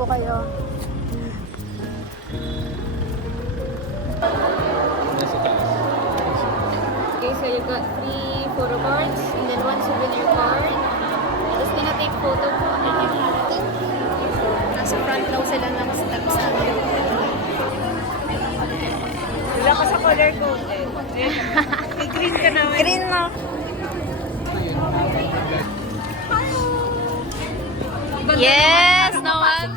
po kayo. Okay, so you got 3 photo cards and then 1 souvenir card. Just gonna take photo po. Nasa front daw sila ng steps namin. Wala ka sa color ko. May green ka naman. Green mo. Yes! No one!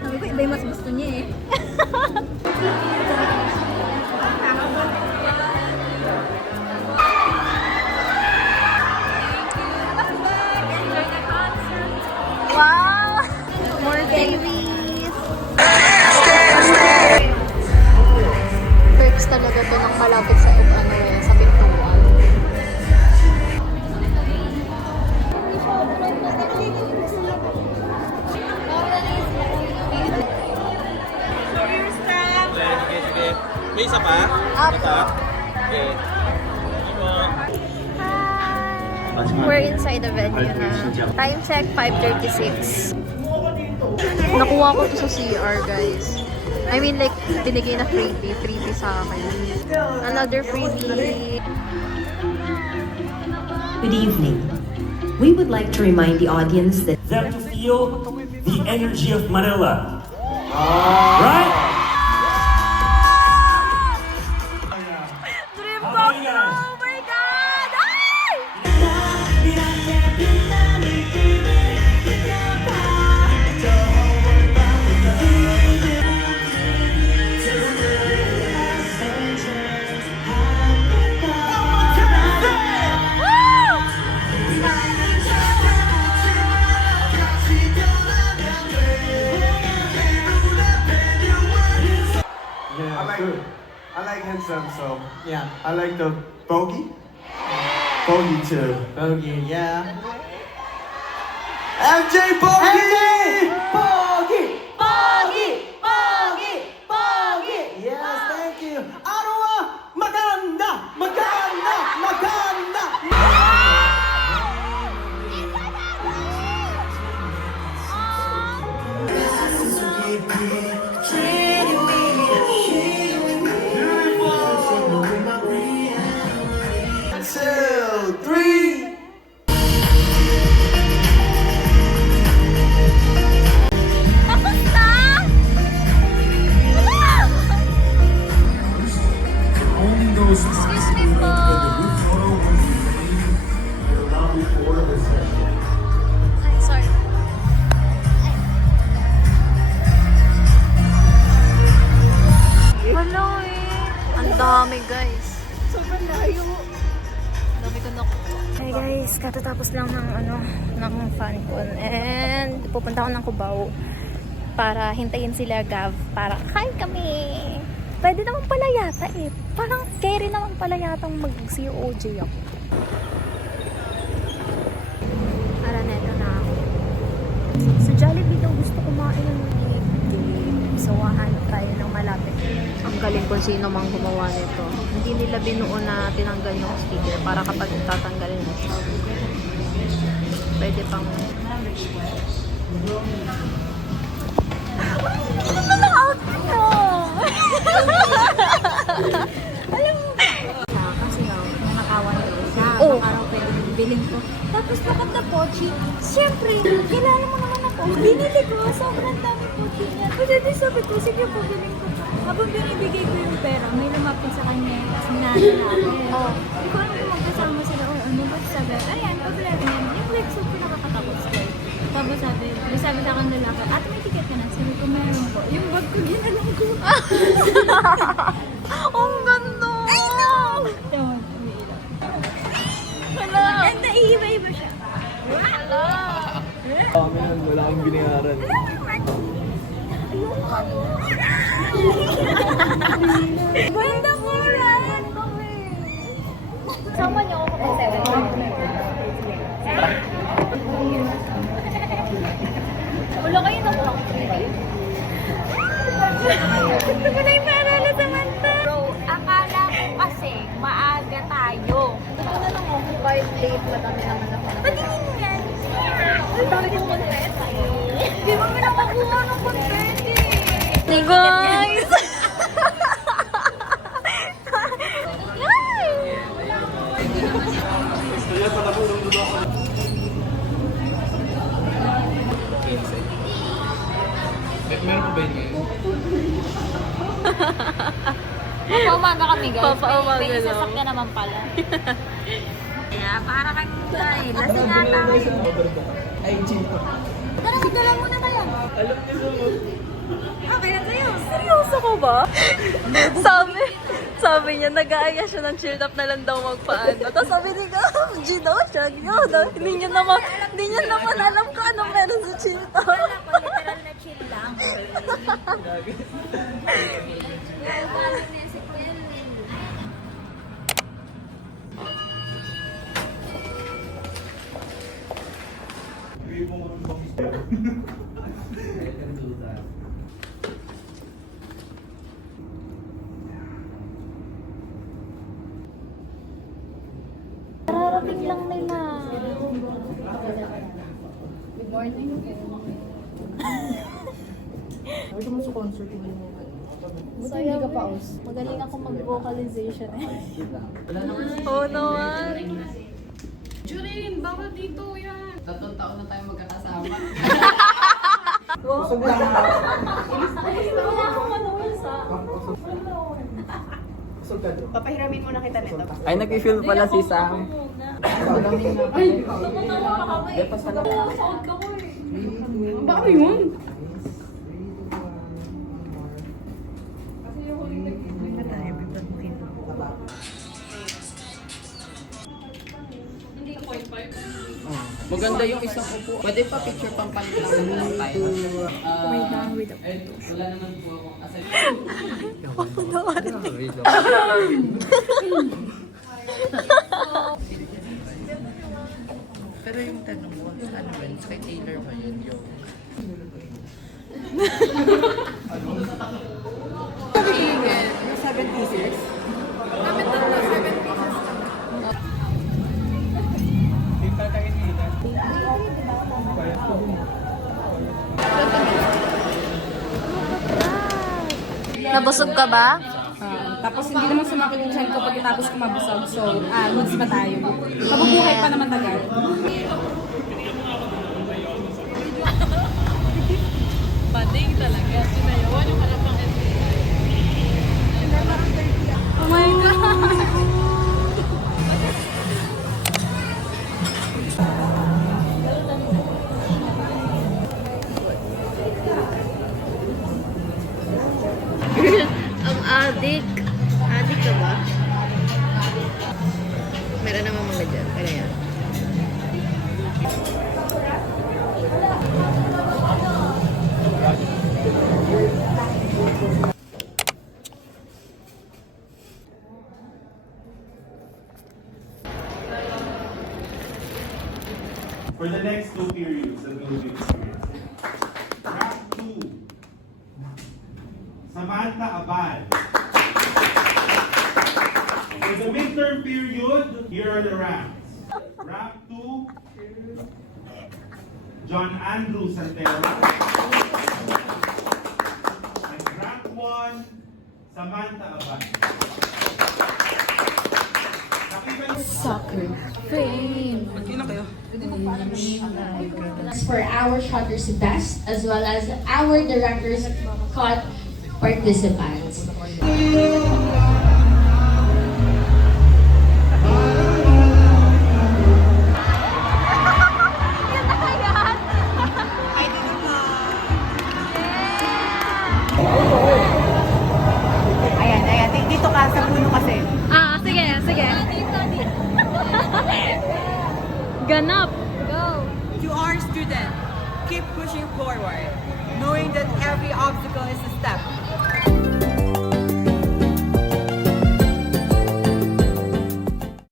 Sabi ko, iba yung mas gusto niya eh. Wow! More babies! Perks talaga to ng malapit sa sa pintuan. May isa pa? Ito? Okay. We're inside the venue na. Time check, 5:36. Nakuha ko to sa CR, guys. I mean, like, binigay na freebie. Freebie sa akin. Another freebie. Good evening. We would like to remind the audience that them to feel the energy of Manila. Right? Dream How come about you true! guys? Oh my God! Ay! I like handsome, so yeah. I like the bogey. Bogey too. Bogey, yeah. MJ Bogey! Bogey! Bogey! Bogey! Bogey! Yes, thank you. Arawa! Maganda! Maganda! Maganda! Two, three. Tapos na! Excuse me po. Ay, sorry. Hello eh. Ang dami, guys. Sobrang layo. Dami ko nakuha. Hey guys, katatapos lang ng FanCon and pupunta ako ng Cubao para hintayin sila Gav para kain kami. Pwede naman pala yata eh. Parang carry naman pala yata mag-COJ ako. Araneta na ako. Sa Jollibee daw gusto kumain ng so hanap tayo ng malapit. Ang galing kung sino mang gumawa nito. Hindi nila binuo na tinanggal yung sticker para kapag tatanggalin mo siya. Pwede pang... Ano ba ng outfit to? Alam mo ba? Kasi nung nakawan ko siya, araw pwede biling ko. Tapos nakat na pochi, siyempre, kilala mo naman ako. Binili ko, sobrang dami pochi niya. Kasi sabi ko, sige po, biling ko. Habang binibigay ko yung pera, may lumapit sa kanya sinana natin. Oh. Hindi ko alam kung magkasama sila o ano. Ba't sabi, ayan, problema yan. Yung website ko nakakatakot ko. Tapos sabi sa akin lalaki, ate may ticket ka na. Sabi ko, meron po. Yung bag ko, ginalang ko. Ang ganda! I know! Yun, umiilang. Hello! And naiiba-iba siya. Hello! Wala akong binayaran. Ganda ko, Ryan! Sama niyo ako kapag 7. Wala kayo na mga gusto ko na yung parala sa manta. Bro, akala ko kasi maaga tayo. Ito na lang ako, kahit late, madami naman ako. Ba't hindi nakakuha ng content eh. Guys! Meron pa ba yun ngayon? Papaumaga kami guys. Papaumaga May lang. sasakyan naman pala. Kaya para kang tayo. Lasing ata kayo. Ay, Chito. Tara, magdala muna kayo. Alam niyo sa mo. Okay na kayo. Seryoso ko ba? sabi niya, nag-aaya siya ng chilled up na lang daw magpaano. Tapos sabi ni G daw siya, hindi niya naman alam kung ano meron sa chilled up. Wala ko, literal na chill lang. Kararating lang nila. Good morning. Gusto mo sa concert mo? Buti hindi ka paus. Magaling ako mag-vocalization eh. Oo naman. Jurin, bawal dito yan. 3 taon na tayo magkakasama. Usog lang ako. Wala akong manuwis ah. Usog ka doon. Papahiramin mo na kita nito. Ay, nag-feel pala si Sam. Baka yun? Maganda yung isang upo. Pwede pa picture pang panlang lang tayo. Wala naman po akong asal. Pero yung tanong mo, ano ba, kay Taylor ba yun yung... Yung 76? Nabusog ka ba? Tapos hindi naman sumakit yung tiyan ko pagkatapos ko mabusog. So, goods pa tayo. Kabubuhay pa naman tagal. Bading talaga. Sinayawan yung kalapang Oh my God! Ang adik. Adik ka ba? Meron naman mga dyan. Kaya yan. For the next 2 periods that we will be experiencing. Rap 2. Samantha Abad. For the midterm period, here are the raps. Rap 2. John Andrew Santero. And rap 1. Samantha Abad. Soccer fame. For our shutters best as well as our directors cut participants.